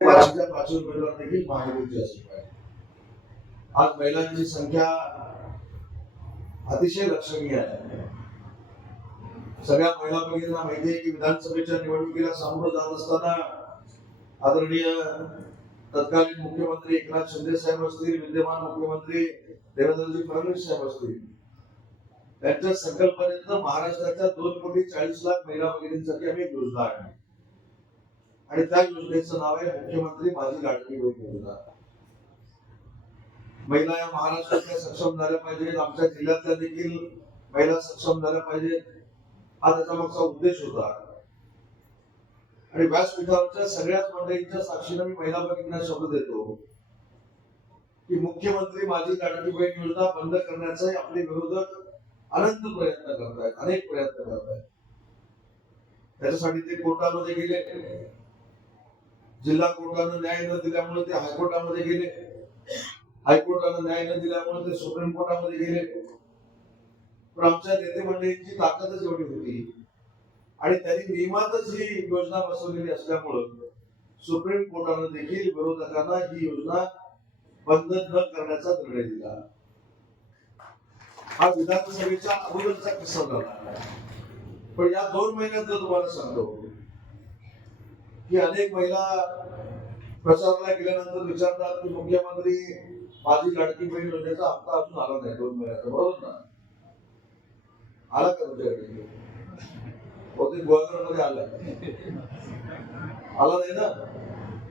पाचवीच्या पाचवी उमेदवार देखील महायुतीचे असले पाहिजे. आज महिलांची संख्या अतिशय लक्षणीय आहे. सगळ्या महिला भगिनींना माहिती आहे की विधानसभेच्या निवडणुकीला सामोरं जात असताना आदरणीय तत्कालीन मुख्यमंत्री एकनाथ शिंदे साहेब असतील, विद्यमान मुख्यमंत्री देवेंद्रजी फडणवीस साहेब असतील, त्यांच्या संकल्पनेनं महाराष्ट्राच्या 2,40,00,000 महिला भगिनींसाठी आम्ही एक योजना आणली आणि त्या योजनेचं नाव आहे मुख्यमंत्री माझी लाडकी बहीण योजना. महिला या महाराष्ट्रातल्या सक्षम झाल्या पाहिजेत, आमच्या जिल्ह्यातल्या देखील महिला सक्षम झाल्या पाहिजेत, हा त्याचा मागचा उद्देश होता. आणि व्यासपीठावरच्या सगळ्याच मंडळींच्या साक्षीने मी महिला भगिनींना शब्द देतो की मुख्यमंत्री माझी लाडकी बहीण योजना बंद करण्याचे आपले विरोधक अनंत प्रयत्न करतायत, अनेक प्रयत्न करतायत. त्याच्यासाठी ते कोर्टामध्ये गेले, जिल्हा कोर्टानं न्याय न दिल्यामुळे ते हायकोर्टामध्ये गेले, हायकोर्टानं न्याय न दिल्यामुळे ते सुप्रीम कोर्टामध्ये गेले. पण आमच्या नेते मंडळींची ताकदच एवढी होती आणि त्यांनी नियमातच ही योजना बसवलेली असल्यामुळं सुप्रीम कोर्टानं देखील विरोधकांना ही योजना बंद न करण्याचा निर्णय दिला. हा विधानसभेच्या अगोदरचा किस्सा झाला. पण या 2 महिन्यात तुम्हाला सांगतो की अनेक महिला प्रचाराला गेल्यानंतर विचारतात की मुख्यमंत्री माझी लाडकी बहीण योजनेचा हप्ता अजून आला नाही 2 महिन्याचा, बरोबर ना? आला का तुमच्याकडे? बहुतेक गुहागरमध्ये आला नाही ना?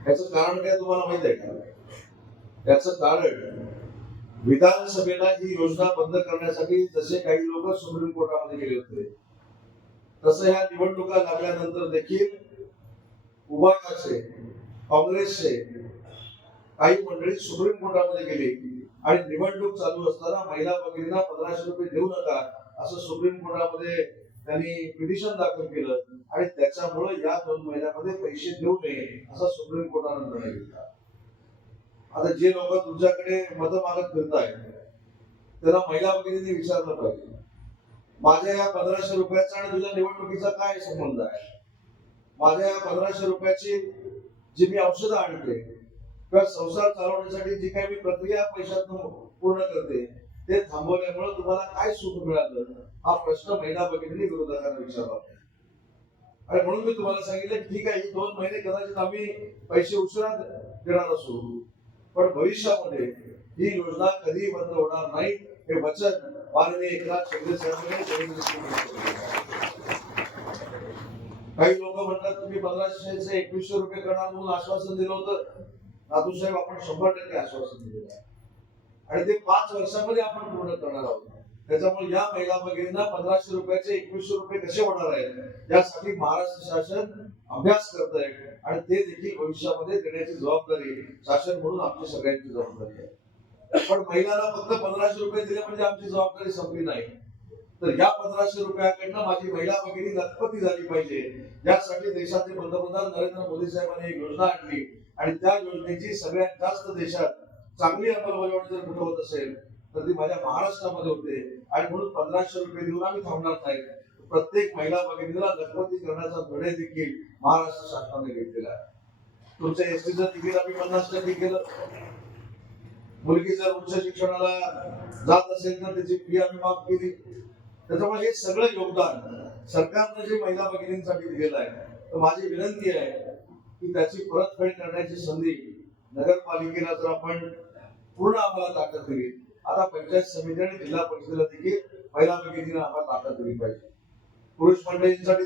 याचं कारण काय तुम्हाला माहित आहे का? याचं कारण विधानसभेला ही योजना बंद करण्यासाठी जसे काही लोक सुप्रीम कोर्टामध्ये गेले होते, तसं ह्या निवडणुका लागल्यानंतर देखील उभाटाचे, काँग्रेसचे काही मंडळी सुप्रीम कोर्टामध्ये गेली आणि निवडणूक चालू असताना महिला भगिनींना 1500 रुपये देऊ नका असं सुप्रीम कोर्टामध्ये त्यांनी पिटिशन दाखल केलं आणि त्याच्यामुळे या 2 महिन्यामध्ये पैसे देऊ नये असा सुप्रीम कोर्टाने निर्णय घेतला. आता जे लोक तुमच्याकडे मत मागत फिरतायत त्यांना महिला भगिनींनी विचारलं पाहिजे, माझ्या या 1500 रुपयाचा आणि तुझ्या निवडणुकीचा काय संबंध आहे? माझ्या या 1500 रुपयाची जी मी औषधं आणते किंवा संसार चालवण्यासाठी जी काही मी प्रक्रिया पैशातून पूर्ण करते ते थांबवल्यामुळे तुम्हाला काय सुख मिळालं, हा प्रश्न महिला भगिनींनी विरोधकांना विचारला. आणि म्हणून मी तुम्हाला सांगितलं ठीक आहे, ही 2 महिने कदाचित आम्ही पैसे उशिरा देणार असू, पण भविष्यामध्ये ही योजना कधी बंद होणार नाही हे वचन माननीय एकनाथ शिंदे साहेबांनी. काही लोक म्हणतात तुम्ही 1500चे 2100 रुपये करणार म्हणून आश्वासन दिलं होतं. नातू साहेब, आपण 100% आश्वासन दिलेलं आहे आणि ते 5 वर्षामध्ये आपण पूर्ण करणार आहोत. त्याच्यामुळे या महिला भगिनींना 1500 रुपयाचे 2100 रुपये कसे होणार आहेत यासाठी महाराष्ट्र शासन अभ्यास करत आहे आणि ते देखील भविष्यामध्ये देण्याची जबाबदारी शासन म्हणून आमची सगळ्यांची जबाबदारी आहे. पण महिलांना फक्त 1500 रुपये दिले म्हणजे आमची जबाबदारी संपली नाही. तर या 1500 रुपयाकडनं माझी महिला भगिनी लखपती झाली पाहिजे, यासाठी देशाचे पंतप्रधान नरेंद्र मोदी साहेबांनी एक योजना आणली आणि त्या योजनेची सगळ्यात जास्त देशात चांगली अंमलबजावणी जर कुठं होत असेल तर ती माझ्या महाराष्ट्रामध्ये होते. आणि म्हणून 1500 रुपये देऊन आम्ही थांबणार नाही. प्रत्येक महिला भगिनीला लखपती करण्याचा निर्णय देखील महाराष्ट्र शासनाने घेतलेला आहे. तुमच्या एसटीचं तिकीट आम्ही 50% केलं. मुलगी जर उच्च शिक्षणाला जात असेल तर त्याची फी आम्ही माफ केली. त्याच्यामुळे हे सगळं योगदान सरकारनं जे महिला भगिनींसाठी दिलेलं आहे, तर माझी विनंती आहे की त्याची परतफेड करण्याची संधी नगरपालिकेला जर आपण पूर्ण आम्हाला ताकद दिली, आता पंचायत समिती आणि जिल्हा परिषदेला देखील महिला भगिनींना आम्हाला ताकद दिली पाहिजे. पुरुष मंडळींसाठी